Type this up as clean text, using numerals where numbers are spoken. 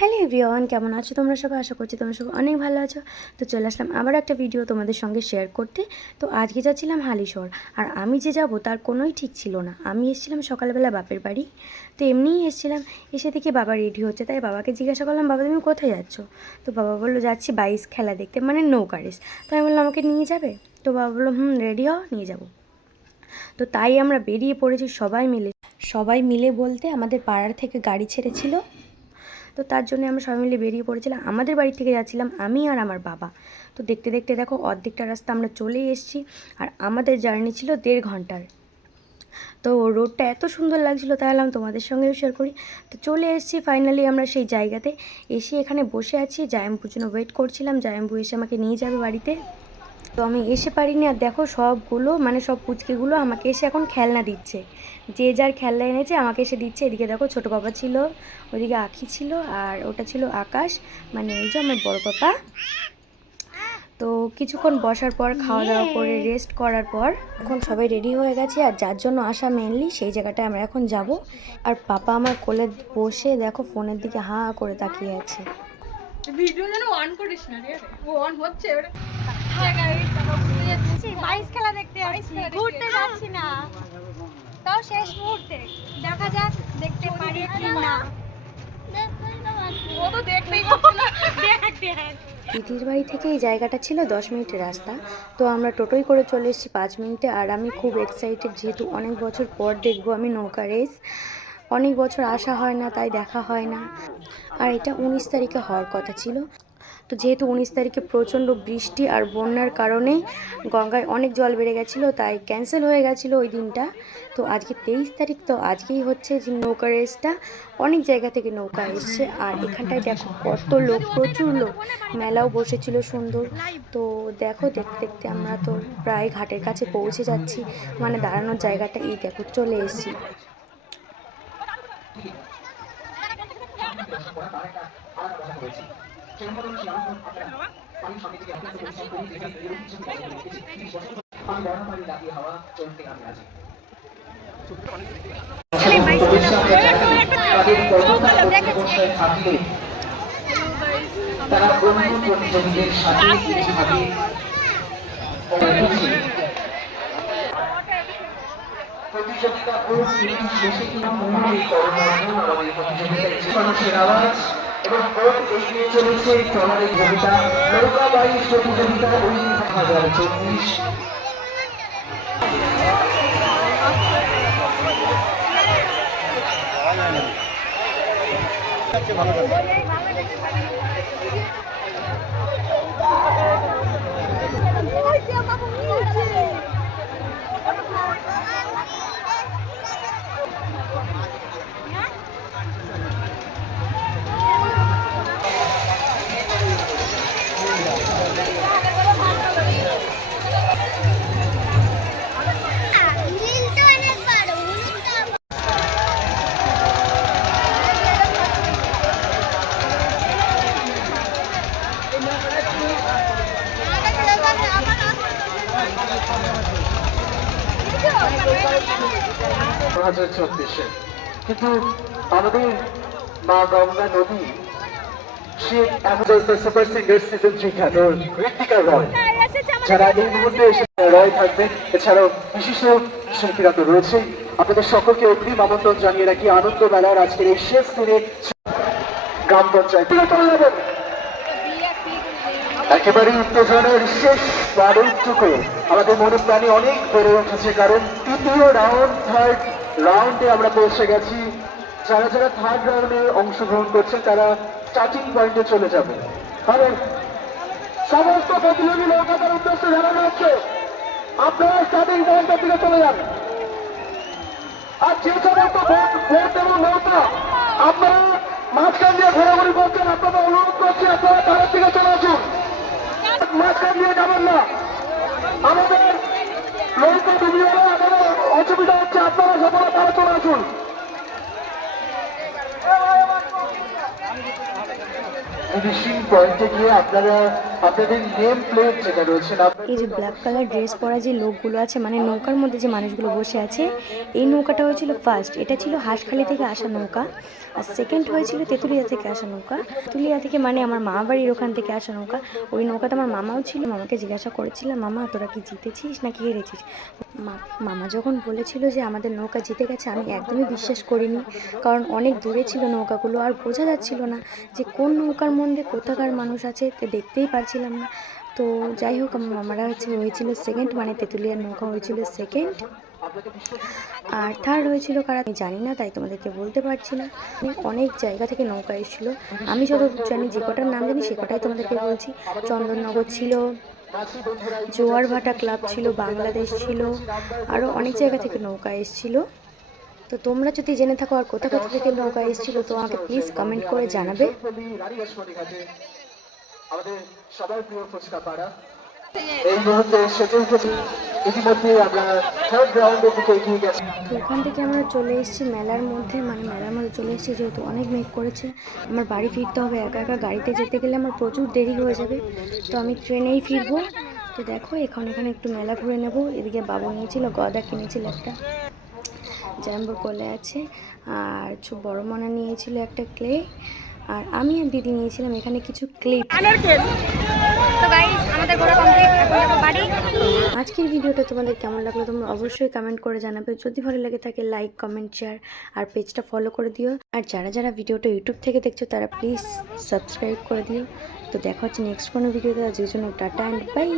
Hello everyone, কেমন আছো তোমরা সবাই? আশা করছি তোমরা সবাই অনেক ভালো আছো। তো চলে আসলাম আবার একটা ভিডিও তোমাদের সঙ্গে শেয়ার করতে। তো আজকে যাচ্ছিলাম হালিশহর, আর আমি যে যাব তার কোনোই ঠিক ছিল না। আমি এসেছিলাম সকালবেলা বাপের বাড়ি, তো এমনিই এসেছিলাম। এসে দেখি বাবা রেডি হচ্ছে, তাই বাবাকে জিজ্ঞাসা করলাম, বাবা তুমি কোথায় যাচ্ছ? তো বাবা বললো যাচ্ছি বাইস খেলা দেখতে, মানে নৌকা রেস। তো আমি বললাম আমাকে নিয়ে যাবে? তো বাবা বললো রেডি হও, নিয়ে যাবো। তো তাই আমরা বেরিয়ে পড়েছি সবাই মিলে বলতে আমাদের পাড়ার থেকে গাড়ি ছেড়েছিল। তো তার জন্য আমরা সবাই মিলে বেরিয়ে পড়েছিলাম। আমাদের বাড়ি থেকে যাচ্ছিলাম আমি আর আমার বাবা। তো দেখতে দেখতে দেখো অর্ধেকটা রাস্তা আমরা চলেই এসেছি, আর আমাদের জার্নি ছিল 1.5 ঘন্টার। তো রোডটা এত সুন্দর লাগছিলো, তাই আমি তোমাদের সঙ্গেও শেয়ার করি। তো চলে এসেছি ফাইনালি আমরা সেই জায়গাতে। এসে এখানে বসে আছি, জায়াম্বুর জন্য ওয়েট করছিলাম। জায়াম্বু এসে আমাকে নিয়ে যাবে বাড়িতে। তো আমি এসে পারিনি, আর দেখো সবগুলো মানে সব পুচকিগুলো আমাকে এসে এখন খেলনা দিচ্ছে। যে যার খেলনা এনেছে আমাকে এসে দিচ্ছে। এদিকে দেখো ছোটো বাবা ছিল, ওদিকে আঁখি ছিল, আর ওটা ছিল আকাশ, মানে এই যে আমার বড় পাপা। তো কিছুক্ষণ বসার পর খাওয়া দাওয়া করে রেস্ট করার পর এখন সবাই রেডি হয়ে গেছে, আর যার জন্য আসা মেনলি সেই জায়গাটায় আমরা এখন যাব। আর পাপা আমার কোলে বসে দেখো ফোনের দিকে হাঁ করে তাকিয়ে আছে। ভিডিও যেন অন করিস না রে, ও অন হচ্ছে এবারে। হ্যাঁ গাইস, আমরা ঘুরতে যাচ্ছি, বাইস খেলা দেখতে যাচ্ছি, ঘুরতে যাচ্ছি না, তাও শেষ মুহূর্তে দেখা যাক দেখতে পারি কি না। ও তো দেখতেই পাচ্ছে না। দিদির বাড়ি থেকে এই জায়গাটা ছিল 10 মিনিটের রাস্তা। তো আমরা টোটোই করে চলে এসেছি 5 মিনিটে। আর আমি খুব এক্সাইটেড, যেহেতু অনেক বছর পর দেখবো আমি নৌকা রেস। অনেক বছর আসা হয় না, তাই দেখা হয় না। আর এটা 19 তারিখে হওয়ার কথা ছিল। তো যেহেতু 19 তারিখে প্রচণ্ড বৃষ্টি আর বন্যার কারণে গঙ্গায় অনেক জল বেড়ে গেছিলো, তাই ক্যান্সেল হয়ে গেছিলো ওই দিনটা। তো আজকে 23 তারিখ, তো আজকেই হচ্ছে যে নৌকা রেসটা। অনেক জায়গা থেকে নৌকা এসছে, আর এখানটায় দেখো কত লোক, প্রচুর লোক। মেলাও বসেছিল সুন্দর। তো দেখো দেখতে দেখতে আমরা তো প্রায় ঘাটের কাছে পৌঁছে যাচ্ছি, মানে দাঁড়ানোর জায়গাটা এই দেখো চলে এসেছি। তারা অন্য প্রতিযোগীদের সাথে কিভাবে প্রতিযোগিতা ও শেষে কিনা মুহূর্তে করোনার আমাদের প্রতিযোগিতায় যে মানুষের আওয়াজ এবং বোর্ড এগিয়ে চলেছে চলার এই কবিতা নৌকা বাইশ প্রতিযোগিতা 2024। কিন্তু আমাদের মা গঙ্গা নদী সে সুপার সিঙ্গার সিজন 3 খ্যাতর ঋত্বিকা রয়, যারা এই মুহূর্তে এসে রয় থাকবে। এছাড়াও বিশিষ্ট শিল্পীরা তো রয়েছে। আপনাদের সকলকে অগ্রিম আমন্ত্রণ জানিয়ে রাখি আনন্দ মেলার আজকের এই শেষ দিনে গ্রাম পঞ্চায়েত একেবারে উত্তেজনার শেষ বারোটুকু আমাদের মনে প্রাণে অনেক বেড়ে উঠেছে, কারণ তৃতীয় রাউন্ড, থার্ড রাউন্ডে আমরা পৌঁছে গেছি। যারা যারা থার্ড রাউন্ডে অংশগ্রহণ করছেন তারা স্টার্টিং পয়েন্টে চলে যাবে। কারণ সমস্ত প্রতিযোগী নৌকার উদ্দেশ্যে জানানো হচ্ছে আপনারা স্টার্টিং পয়েন্টের দিকে চলে যান। আর যে সমস্ত বোট এবং নৌকা আপনারা মাঝখান দিয়ে ঘোরাঘুরি করছেন, আপনাদের অনুরোধ করছি আপনারা তাদের দিকে চলে আসুন। মাঝখান দিয়ে যাবেন না, আমাদের নৌকা ডুবিয়ে আমাদের অসুবিধা হচ্ছে, আপনারা সকলে তারা চলে আসুন। ফিনিশিং পয়েন্টে গিয়ে আপনারা আপনাদের নেম প্লেট যেটা রয়েছে এই যে ব্ল্যাক কালার ড্রেস পরা যে লোকগুলো আছে, মানে নৌকার মধ্যে যে মানুষগুলো বসে আছে, এই নৌকাটা হয়েছিল ফার্স্ট। এটা ছিল হাঁসখালি থেকে আসা নৌকা। আর সেকেন্ড হয়েছিল তেঁতুলিয়া থেকে আসা নৌকা। তেঁতুলিয়া থেকে মানে আমার মা বাড়ির ওখান থেকে আসা নৌকা। ওই নৌকাতে আমার মামাও ছিল। মামাকে জিজ্ঞাসা করেছিলাম, মামা তোরা কি জিতেছিস নাকি হেরেছিস? মামা যখন বলেছিল যে আমাদের নৌকা জিতে গেছে, আমি একদমই বিশ্বাস করিনি, কারণ অনেক দূরে ছিল নৌকাগুলো আর বোঝা যাচ্ছিল না যে কোন নৌকার মধ্যে কোথাকার মানুষ আছে, দেখতেই পারছিলাম না। তো যাই হোক, আমার মামারা হয়েছিল সেকেন্ড, মানে তেঁতুলিয়ার নৌকা হয়েছিল সেকেন্ড। আর থার্ড হয়েছিল কারা আমি জানি না, তাই তোমাদেরকে বলতে পারছি না। অনেক জায়গা থেকে নৌকা এসেছিলো, আমি যতদূর জানি, যে কটার নাম জানি সে কটাই তোমাদেরকে বলছি। চন্দননগর ছিল, জোয়ার ভাটা ক্লাব ছিল, বাংলাদেশ ছিল, আরও অনেক জায়গা থেকে নৌকা এসেছিলো। তো তোমরা যদি জেনে থাকো আর কোথা কোথা থেকে নৌকা এসেছিলো, তো আমাকে প্লিজ কমেন্ট করে জানাবে। আমাদের সবার প্রিয় ফুচকা পাড়া এই মুহূর্তে সেজে উঠেছি। ইতিমধ্যে আমরা থার্ড রাউন্ডের দিকে এগিয়ে গেছি। তো ওখান থেকে আমরা চলে এসেছি মেলার মধ্যে, মানে মেলার মধ্যে চলে এসেছি, যেহেতু অনেক মেঘ করেছে, আমার বাড়ি ফিরতে হবে। একা একা গাড়িতে যেতে গেলে আমার প্রচুর দেরি হয়ে যাবে, তো আমি ট্রেনেই ফিরবো। তো দেখো এখানে একটু মেলা ঘুরে নেব। এদিকে বাবু নিয়েছিল গদা, কিনেছিল একটা, জ্যাম্বোর কোলে আছে, আর বড় মনা নিয়েছিল একটা ক্লে, আর আমি আর দিদি নিয়েছিলাম এখানে কিছু ক্লিপ। তো গাইস আমাদের ঘোরা কমপ্লিট, এখন যাবো বাড়ি। আজকের ভিডিওটা তোমাদের কেমন লাগলো তোমরা অবশ্যই কমেন্ট করে জানাবে। যদি ভালো লাগে থাকে লাইক, কমেন্ট, শেয়ার আর পেজটা ফলো করে দিও। আর যারা যারা ভিডিওটা ইউটিউব থেকে দেখছো তারা প্লিজ সাবস্ক্রাইব করে দিও। তো দেখা হচ্ছে নেক্সট কোনো ভিডিওতে। আজকের জন্য টাটা অ্যান্ড বাই।